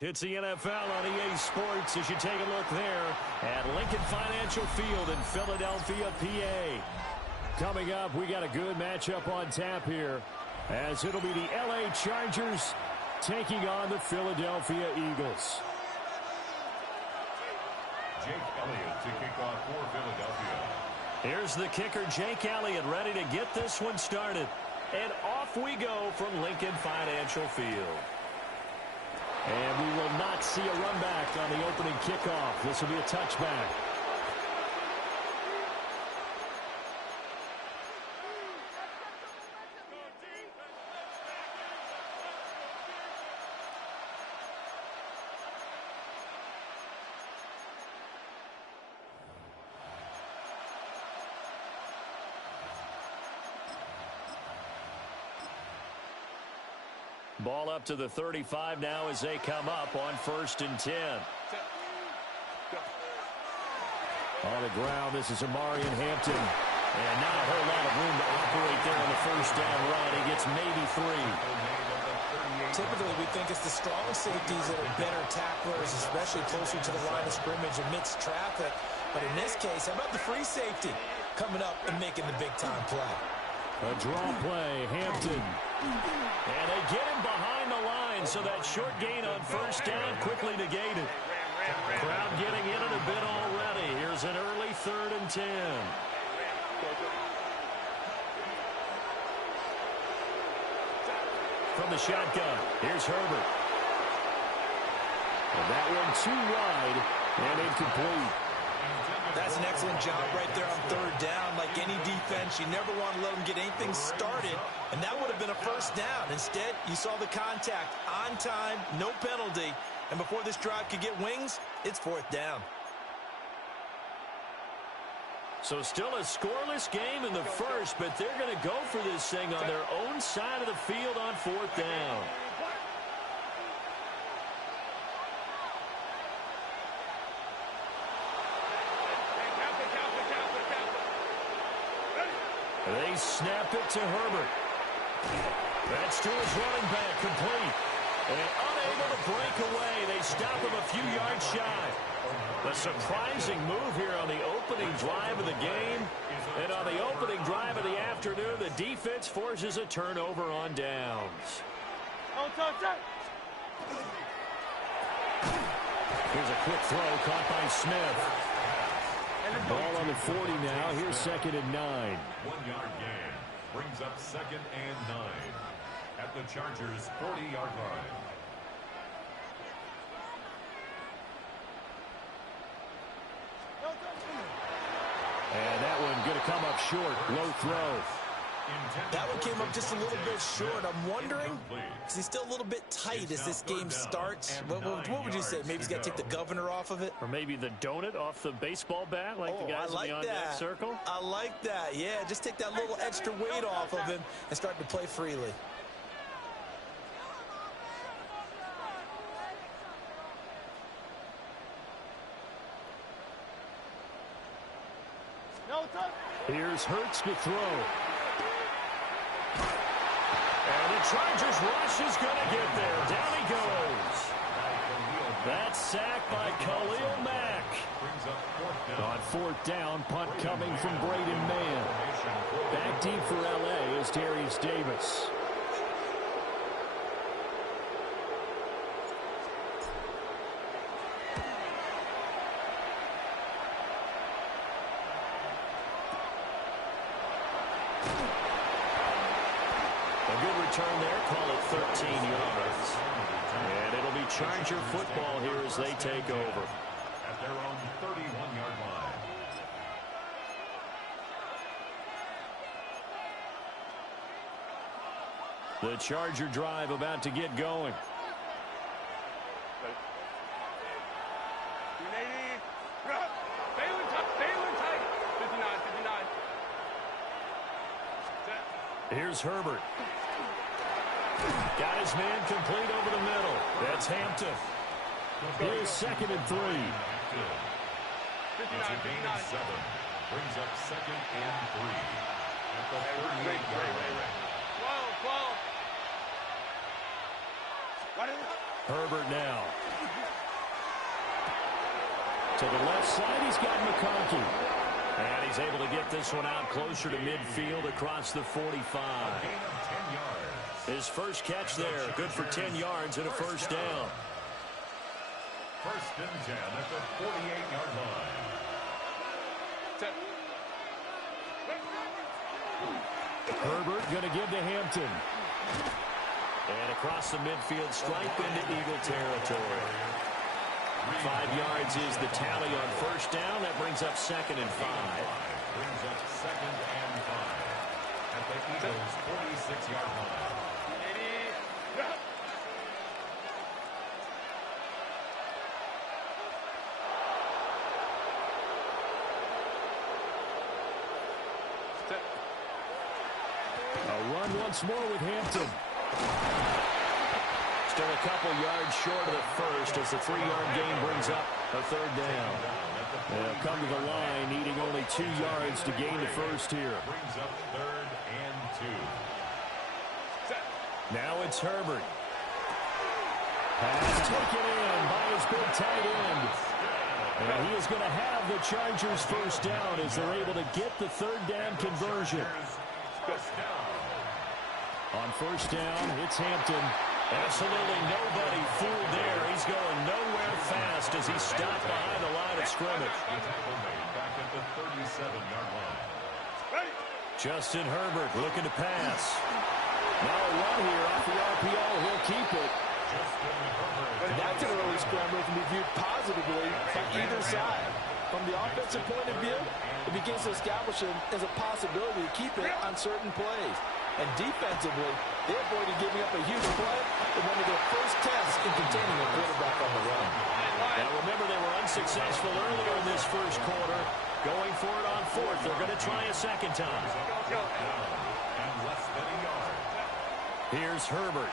It's the NFL on EA Sports as you take a look there at Lincoln Financial Field in Philadelphia, PA. Coming up, we got a good matchup on tap here as it'll be the LA Chargers taking on the Philadelphia Eagles. Jake Elliott to kick off for Philadelphia. Here's the kicker, Jake Elliott, ready to get this one started. And off we go from Lincoln Financial Field. And we will not see a run back on the opening kickoff. This will be a touchback. Ball up to the 35 now as they come up on 1st and 10. On the ground, this is Amarian Hampton. And not a whole lot of room to operate there on the first down run. He gets maybe 3. Typically, we think it's the strong safeties that are better tacklers, especially closer to the line of scrimmage amidst traffic. But in this case, how about the free safety coming up and making the big-time play? A draw play, Hampton. And they get him behind the line, so that short gain on first down quickly negated. Crowd getting in it a bit already. Here's an early 3rd and 10. From the shotgun, here's Herbert. And that one too wide and incomplete. That's an excellent job right there on 3rd down. Like any defense, you never want to let them get anything started, and that would have been a first down. Instead, you saw the contact on time, no penalty, and before this drive could get wings, it's 4th down. So still a scoreless game in the first, but they're going to go for this thing on their own side of the field on 4th down. They snap it to Herbert. That's to his running back, complete. And unable to break away. They stop him a few yards shy. A surprising move here on the opening drive of the game. And on the opening drive of the afternoon, the defense forces a turnover on downs. Here's a quick throw caught by Smith. Ball on the 40 now. Here's 2nd and 9. 1-yard gain brings up 2nd and 9 at the Chargers' 40-yard line. And that one going to come up short. Low throw. That one came up just a little bit short. I'm wondering, because he's still a little bit tight as this game starts. What would you say? Maybe he's got to take the governor off of it? Or maybe the donut off the baseball bat like the guys in the on-deck circle? I like that. Yeah, just take that little extra weight off of him and start to play freely. Here's Hurts to throw. And the Chargers rush is going to get there. Down he goes. That's sacked by Khalil Mack. On 4th down, punt coming from Braden Mann. Back deep for LA is Darius Davis. Return there, call it 13 yards. And it'll be Charger football here as they take over. At their own 31-yard line. The Charger drive about to get going. Here's Herbert. Got his man complete over the middle. That's Hampton. Here's 2nd and 3. It's a gain of 7. Brings up 2nd and 3. At the 38-yard line. Herbert now. To the left side, he's got McConkey. And he's able to get this one out closer to midfield across the 45. His first catch there, good for 10 yards and a first down. First and 10 at the 48-yard line. Herbert going to give to Hampton. And across the midfield stripe into Eagle territory. 5 yards is the tally on first down. That brings up 2nd and 5. Brings up 2nd and 5 at the Eagles' 46-yard line. A run once more with Hampton. Still a couple yards short of the first as the 3-yard gain brings up a 3rd down. They'll come to the line needing only 2 yards to gain the first here. Brings up 3rd and 2. Now it's Herbert. Pass taken in by his big tight end. And he is going to have the Chargers first down as they're able to get the 3rd down conversion. On first down, it's Hampton. Absolutely nobody fooled there. He's going nowhere fast as he stopped behind the line of scrimmage. Back at the 37-yard line. Justin Herbert looking to pass. Now a run here off the RPO. He'll keep it. That's an early scramble that can be viewed positively by either side. From the offensive point of view, it begins to establish it as a possibility to keep it on certain plays. And defensively, they avoided giving up a huge play in one of their first tests in containing a quarterback on the run. Now remember, they were unsuccessful earlier in this first quarter. Going for it on 4th. They're going to try a second time. And less than a yard. Here's Herbert.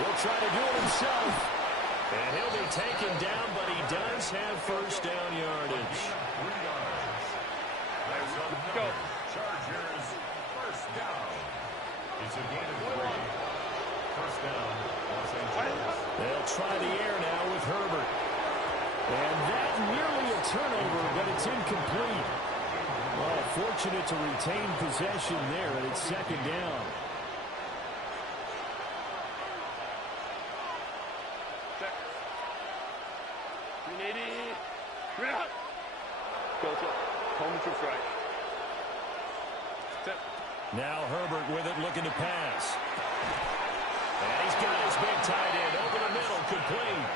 He'll try to do it himself. And he'll be taken down, but he does have first down yardage. 3 yards. Let's go. Chargers first down. It's a gain of 3. First down, Los Angeles. They'll try the air now with Herbert. And that nearly a turnover, but it's incomplete. Well, fortunate to retain possession there, and it's 2nd down. Now Herbert with it, looking to pass. And he's got his big tight end over the middle, complete.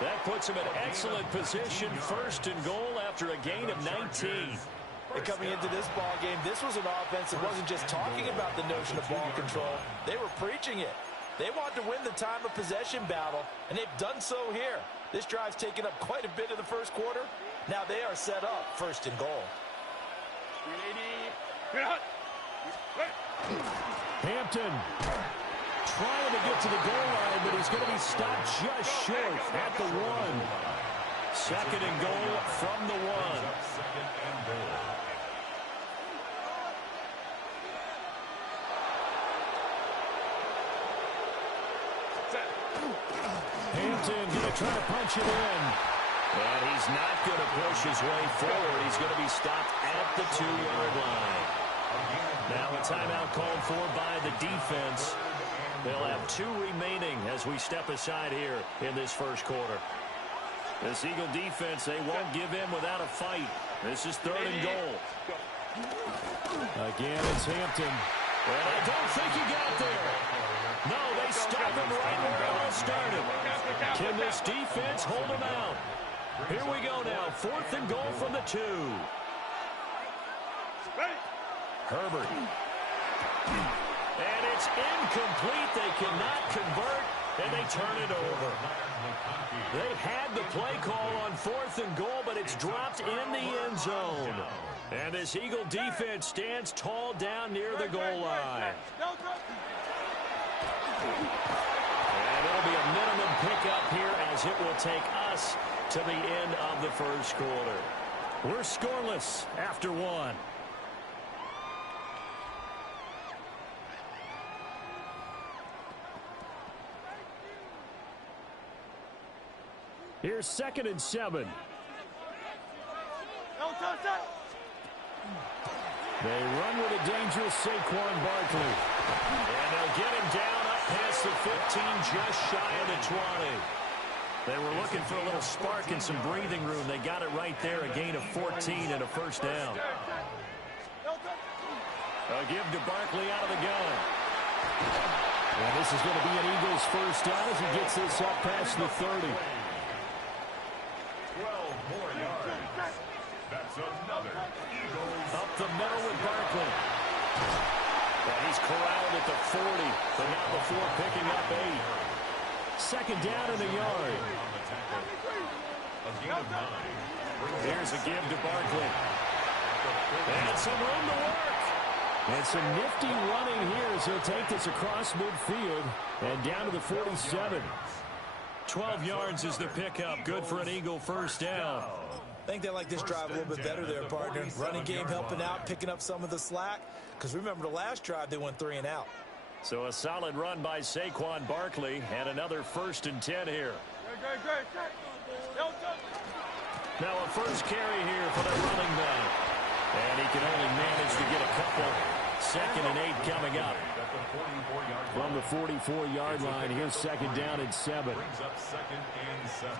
That puts him in excellent position, 1st and goal after a gain of 19. And coming into this ball game, this was an offense that wasn't just talking about the notion of ball control. They were preaching it. They wanted to win the time of possession battle, and they've done so here. This drive's taken up quite a bit of the first quarter. Now they are set up 1st and goal. Hampton trying to get to the goal line, but he's going to be stopped just short at the 1. 2nd and goal from the 1. 2nd and goal. Hampton going to try to punch it in. And he's not going to push his way forward. He's going to be stopped at the 2-yard line. Now a timeout called for by the defense. They'll have 2 remaining as we step aside here in this first quarter. This Eagle defense, they won't give in without a fight. This is 3rd and goal. Again, it's Hampton. And I don't think he got there. No, they stop him right where it all started. Can this defense hold him out? Here we go now. 4th and goal from the 2. Herbert. And it's incomplete. They cannot convert, and they turn it over. They had the play call on 4th and goal, but it's dropped in the end zone. And this Eagle defense stands tall down near the goal line. And it'll be a minimum pickup here as it will take us to the end of the first quarter. We're scoreless after 1. Here's 2nd and 7. They run with a dangerous Saquon Barkley. And they'll get him down up past the 15, just shy of the 20. They were looking for a little spark and some breathing room. They got it right there, a gain of 14 and a first down. A give to Barkley out of the gun. And this is going to be an Eagles first down as he gets this up past the 30. 12 more yards. That's another Eagles. Up the middle with Barkley. And he's corralled at the 40, but not before picking up 8. 2nd down in the yard. A gain of 9. Here's a give to Barkley. And some room to work. And some nifty running here as he'll take this across midfield and down to the 47. 12 yards is the pickup. Good for an Eagle first down. I think they like this drive a little bit better there, partner. Running game helping out, picking up some of the slack. Because remember, the last drive, they went 3 and out. So a solid run by Saquon Barkley and another 1st and 10 here. Now a first carry here for the running back. And he can only manage to get a couple. 2nd and 8 coming up. From the 44-yard line, here's 2nd down and 7. Brings up 2nd and 7.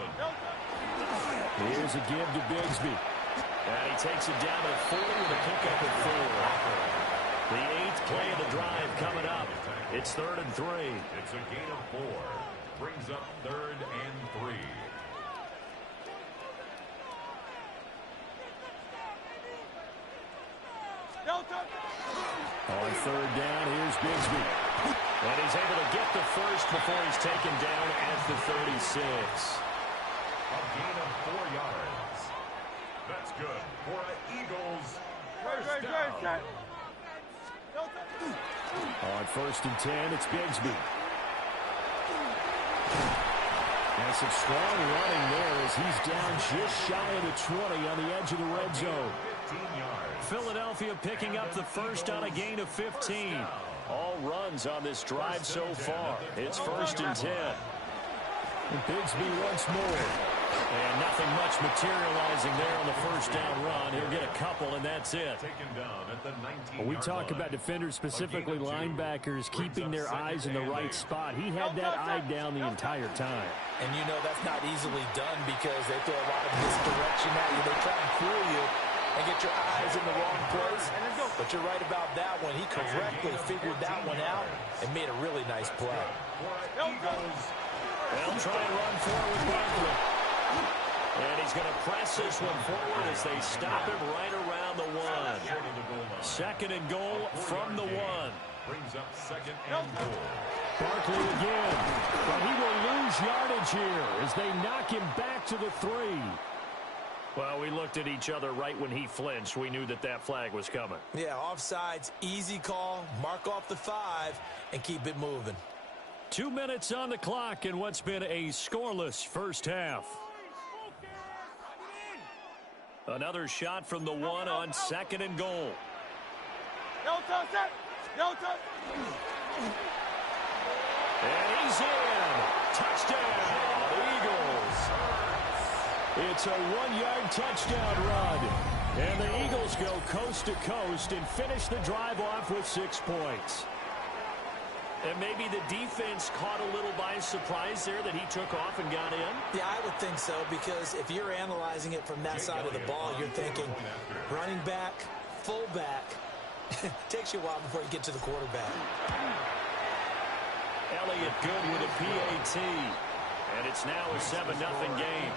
Here's a give to Bigsby. And he takes it down to the 40 with a pickup at 4. The 8th play of the drive coming up. It's 3rd and 3. It's a gain of 4. Brings up 3rd and 3. On 3rd down, here's Bigsby. And he's able to get the first before he's taken down at the 36. A gain of 4 yards. That's good for an Eagles first down. On 1st and 10, it's Bigsby. And some strong running there as he's down just shy of the 20 on the edge of the red zone. 15 yards. Philadelphia picking up the first on a gain of 15. All runs on this drive so far. It's 1st and 10. And Bigsby once more. And nothing much materializing there on the first down run. He'll get a couple, and that's it. Taken down at the 19-yard We talk about defenders, specifically linebackers, keeping their eyes in the right spot. He had that eye down the entire time. And you know that's not easily done because they throw a lot of misdirection at you. They try and fool you and get your eyes in the wrong place. But you're right about that one. He correctly figured that one out and made a really nice play. They'll try and run forward with Barkley. And he's going to press this one forward as they stop him right around the 1. 2nd and goal from the 1. Brings up 2nd and goal. Barkley again. But he will lose yardage here as they knock him back to the 3. Well, we looked at each other right when he flinched. We knew that that flag was coming. Yeah, offsides, easy call, mark off the 5, and keep it moving. 2 minutes on the clock in what's been a scoreless first half. Another shot from the 1 on 2nd and goal. And he's in. Touchdown, Eagles. It's a 1-yard touchdown run. And the Eagles go coast to coast and finish the drive off with 6 points. And maybe the defense caught a little by surprise there that he took off and got in? Yeah, I would think so, because if you're analyzing it from that side of the ball, you're thinking running back, fullback. Takes you a while before you get to the quarterback. Elliott good with a PAT. And it's now a 7-0 game.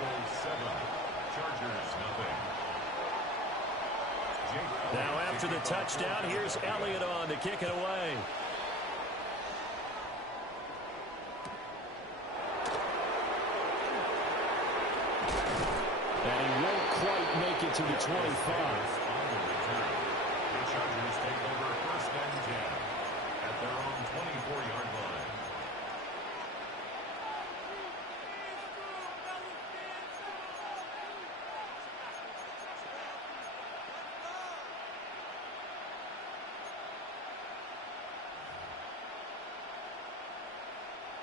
Now after the touchdown, here's Elliott on to kick it away. And he won't quite make it to the 25. The Chargers take over 1st and 10 at their own 24-yard line.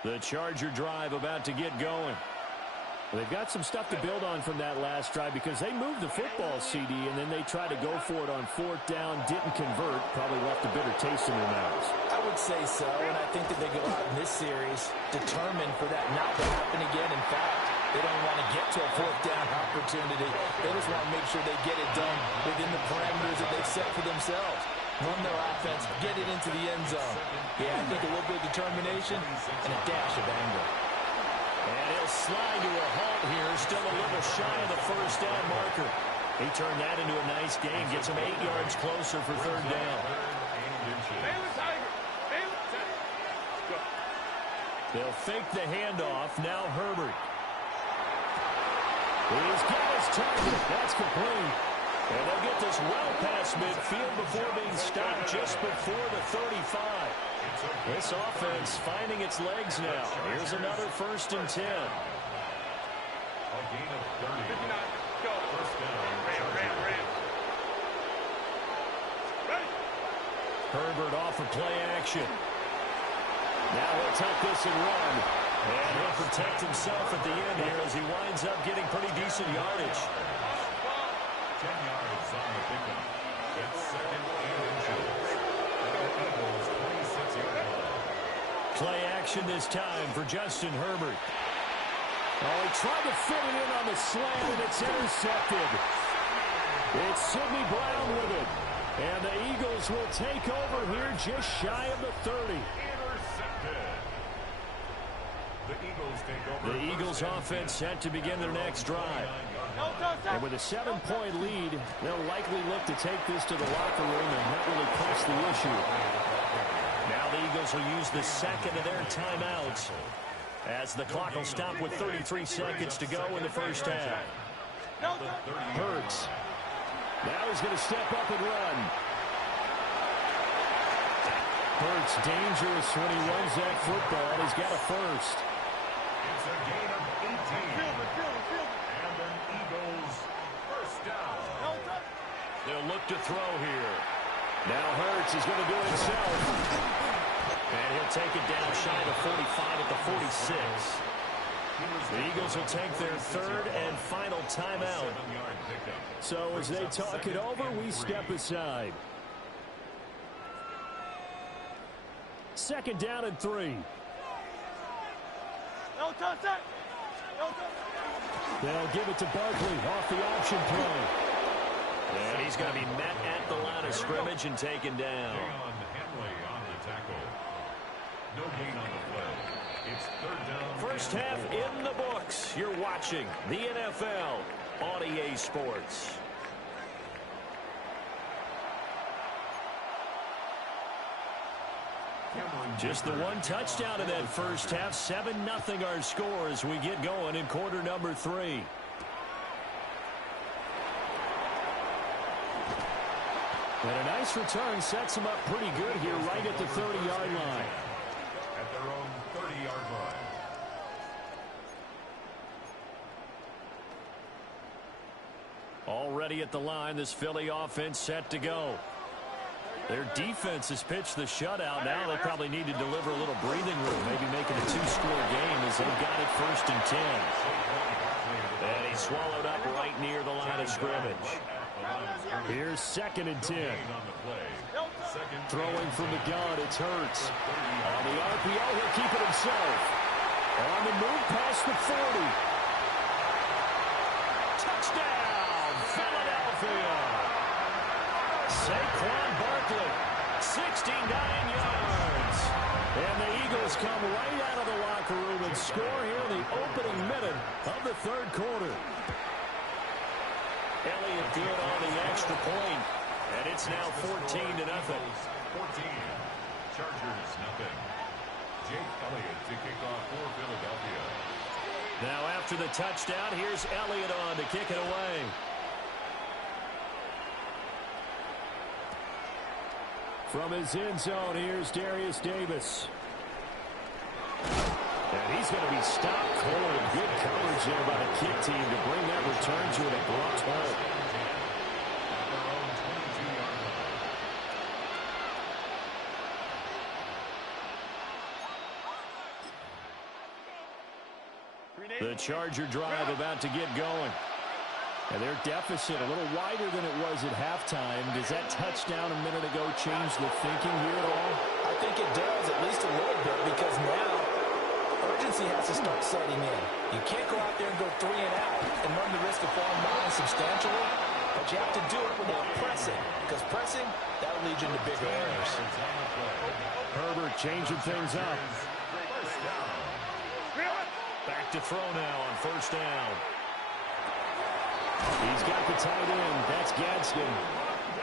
The Charger drive about to get going. They've got some stuff to build on from that last drive because they moved the football, CD, and then they tried to go for it on fourth down, didn't convert, probably left a bitter taste in their mouths. I would say so, and I think that they go out in this series determined for that not to happen again. In fact, they don't want to get to a fourth down opportunity. They just want to make sure they get it done within the parameters that they've set for themselves. Run their offense, get it into the end zone. Yeah, I think a little bit of determination and a dash of anger. And he'll slide to a halt here, still a little shy of the first down marker. He turned that into a nice gain, gets him 8 yards closer for third down. They'll fake the handoff. Now Herbert. He's got his target. That's complete. And they'll get this well past midfield before being stopped just before the 35. This offense finding its legs now. Here's another 1st and 10. Herbert off of play action. Now he'll tuck this and run. And he'll protect himself at the end here as he winds up getting pretty decent yardage. 10 yards on the pickup. It's 2nd and inches. Eagles 26-yard line. Play action this time for Justin Herbert. Oh, he tried to fit it in on the slant, and it's intercepted. It's Sidney Brown with it. And the Eagles will take over here just shy of the 30. The Eagles offense set to begin their next drive. And with a 7-point lead, they'll likely look to take this to the locker room and not really press the issue. Now the Eagles will use the second of their timeouts as the clock will stop with 33 seconds to go in the first half. Hurts. Now he's going to step up and run. Hurts dangerous when he runs that football. He's got a first. It's a gain of 18. And an Eagles first down. They'll look to throw here. Now Hurts is going to do it himself. And he'll take it down shy of 45 at the 46. The Eagles will take their 3rd and final timeout. So as they talk it over, we step aside. 2nd down and 3. They'll give it to Barkley off the option play. And he's going to be met at the line of scrimmage and taken down. Henley on the tackle. No gain on the play. It's 3rd down. First half in the books. You're watching the NFL on EA Sports. Just the one touchdown in that first half. 7-0 our score as we get going in quarter number 3. And a nice return sets them up pretty good here right at the 30-yard line. At their own 30-yard line. Already at the line, this Philly offense set to go. Their defense has pitched the shutout. Now they probably need to deliver a little breathing room, maybe making a 2-score game as they've got it 1st and 10. And he's swallowed up right near the line of scrimmage. Here's 2nd and 10. Throwing from the gun, it's Hurts. On the RPO, he'll keep it himself. On the move past the 40. Touchdown, Philadelphia. Saquon Barkley, 69 yards. And the Eagles come right out of the locker room and score here in the opening minute of the 3rd quarter. Elliott good on the extra point, and it's now 14-0. 14. Chargers, nothing. Jake Elliott to kick off for Philadelphia. Now after the touchdown, here's Elliott on to kick it away. From his end zone, here's Darius Davis. And he's going to be stopped cold. Good coverage there by the kick team to bring that return to an abrupt halt. The Charger drive about to get going. And their deficit a little wider than it was at halftime. Does that touchdown a minute ago change the thinking here at all? I think it does, at least a little bit, because now urgency has to start setting in. You can't go out there and go 3 and out and run the risk of falling behind substantially, but you have to do it without pressing, because pressing, that'll lead you into bigger errors. Herbert changing things up. Back to throw now on first down. He's got the tight end. That's Gadsden.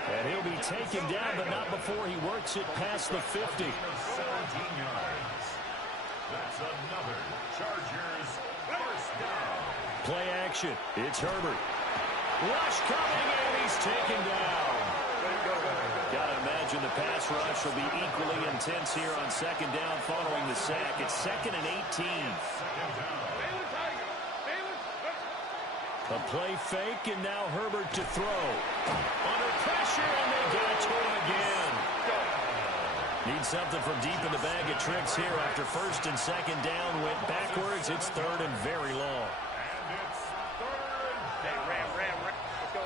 And he'll be taken down, but not before he works it past the 50. 17 yards. That's another Chargers first down. Play action. It's Herbert. Rush coming, and he's taken down. Gotta imagine the pass rush will be equally intense here on second down following the sack. It's 2nd and 18. A play fake, and now Herbert to throw. Under pressure, and they get it to him again. Need something from deep in the bag of tricks here after first and second down went backwards. It's 3rd and very long. And it's 3rd. Hey, ram. Let's go.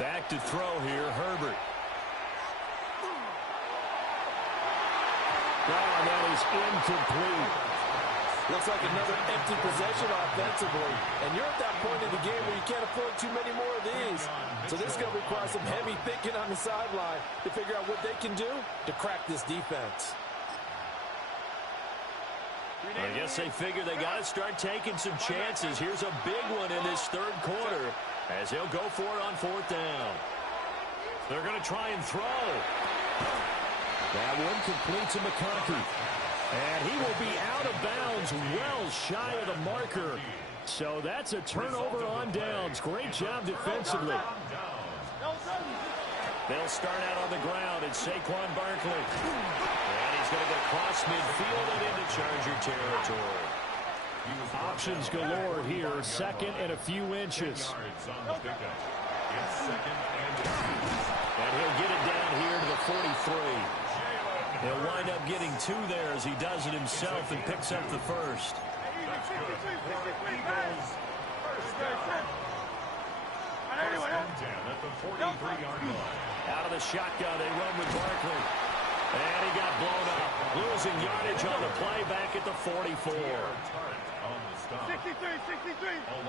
Back to throw here, Herbert. And that is incomplete. Looks like another empty possession offensively. And you're at that point in the game where you can't afford too many more of these. So this is going to require some heavy thinking on the sideline to figure out what they can do to crack this defense. I guess they figure they got to start taking some chances. Here's a big one in this 3rd quarter as they'll go for it on 4th down. They're going to try and throw. That one complete to McConkey. And he will be out of bounds well shy of the marker. So that's a turnover on downs. Great job defensively. They'll start out on the ground. It's Saquon Barkley. And he's going to go cross midfield and into Charger territory. Options galore here. 2nd and a few inches. And he'll get it down here to the 43. He'll wind up getting 2 there as he does it himself and picks up the first. Out of the shotgun, they run with Barkley. And he got blown up. Losing yardage on the play back at the 44. 63. A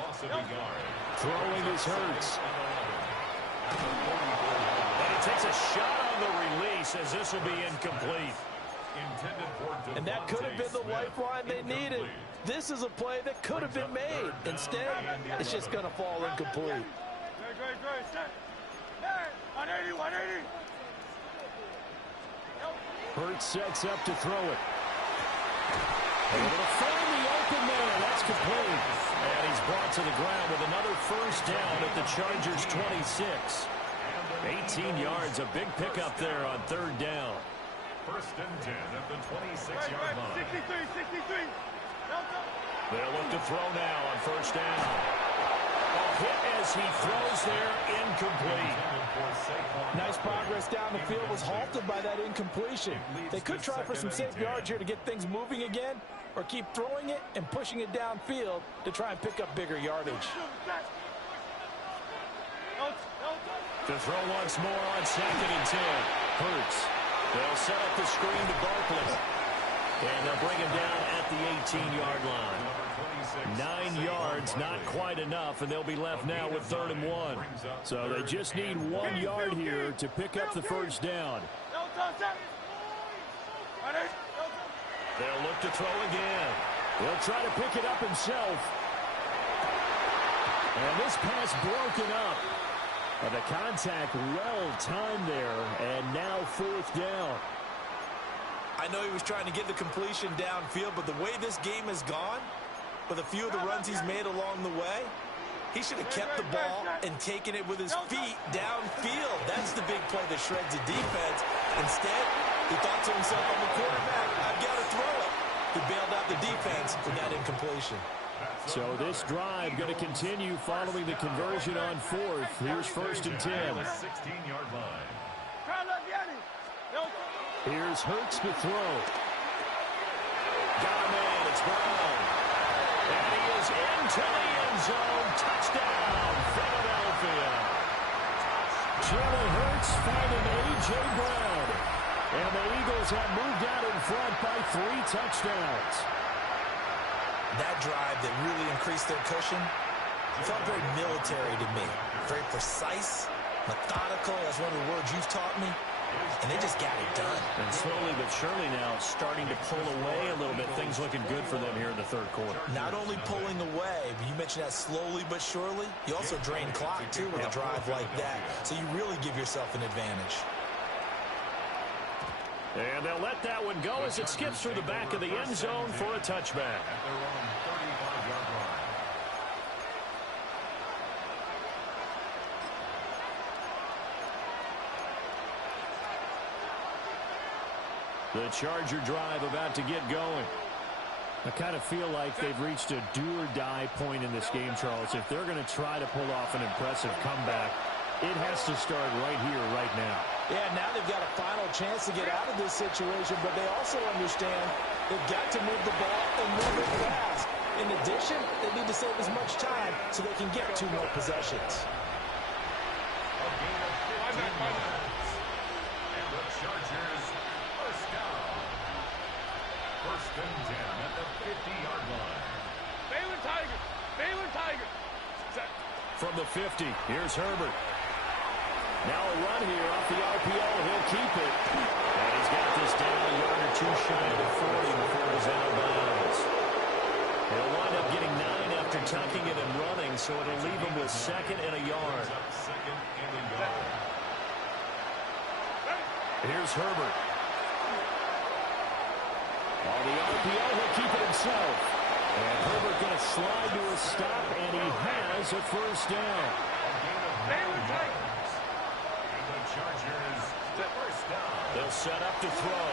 loss of a yard. Throwing his Hurts. And he takes a shot on the release as this will be incomplete. And that could have been the lifeline they needed. This is a play that could have been made. Instead, it's just going to fall incomplete. Hurts sets up to throw it. Able to find the open man. That's complete. And he's brought to the ground with another first down at the Chargers' 26. 18 yards, a big pickup there on 3rd down. 1st and 10 at the 26-yard line. 63. They'll look to throw now on first down. A hit as he throws there, incomplete. Nice progress down the field was halted by that incompletion. They could try for some safe yards here to get things moving again, or keep throwing it and pushing it downfield to try and pick up bigger yardage. To throw once more on 2nd and 10. Hurts. They'll set up the screen to Barkley. And they'll bring him down at the 18-yard line. 9 yards, not quite enough, and they'll be left now with 3rd and 1. So they just need 1 yard here to pick up the first down. They'll look to throw again. He'll try to pick it up himself. And this pass broken up. And the contact well timed there, and now 4th down. I know he was trying to get the completion downfield, but the way this game has gone, with a few of the runs he's made along the way, he should have kept the ball and taken it with his feet downfield. That's the big play that shreds the defense. Instead, he thought to himself, I'm the quarterback, I've got to throw it. He bailed out the defense with that incompletion. So this drive going to continue following the conversion on 4th. Here's 1st and 10. 16-yard line. Here's Hurts to throw. Got him in. It's Brown. And he is into the end zone. Touchdown, Philadelphia. Jalen Hurts finding A.J. Brown. And the Eagles have moved out in front by 3 touchdowns. That drive that really increased their cushion felt very military to me. Very precise, methodical. That's one of the words you've taught me. And they just got it done. And slowly but surely now starting to pull away a little bit. Things looking good for them here in the third quarter. Not only pulling away, but you mentioned that slowly but surely. You also drain clock, too, with a drive like that. So you really give yourself an advantage. And they'll let that one go as it skips through the back of the end zone for a touchback. At their own 35-yard line. The Charger drive about to get going. I kind of feel like they've reached a do-or-die point in this game, Charles. If they're going to try to pull off an impressive comeback, it has to start right here, right now. Yeah, now they've got a final chance to get out of this situation, but they also understand they've got to move the ball and move it fast. In addition, they need to save as much time so they can get 2 more possessions. A gain of 15 yards. And the Chargers first down. First and 10 at the 50-yard line. Baylor Tiger. Baylor Tiger. Set. From the 50, here's Herbert. Now a run here off the RPO. He'll keep it. And he's got this down a yard or 2 shy of the 40 before it was out of bounds. He'll wind up getting 9 after tucking it and running, so it'll leave him with 2nd and a yard. Second and a yard. Here's Herbert. On the RPO, he'll keep it himself. And Herbert going to slide to a stop, and he has a first down. Baylor Tiger. And the Chargers first down. They'll set up to throw.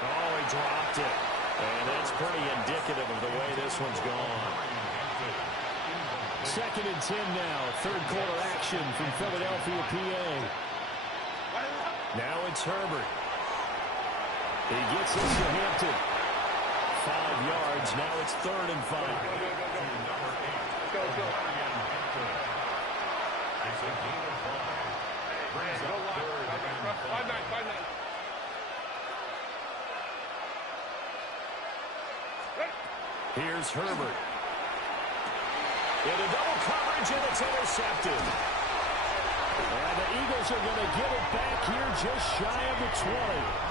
Oh, he dropped it. And that's pretty indicative of the way this one's gone. 2nd and 10 now. Third quarter action from Philadelphia, PA. Now it's Herbert. He gets this to Hampton. 5 yards. Now it's 3rd and 5. Go, go. It's a gain of 5. Brings up third and 5. 5-9. Here's Herbert. Into double coverage, and it's intercepted. And the Eagles are going to get it back here just shy of the 20.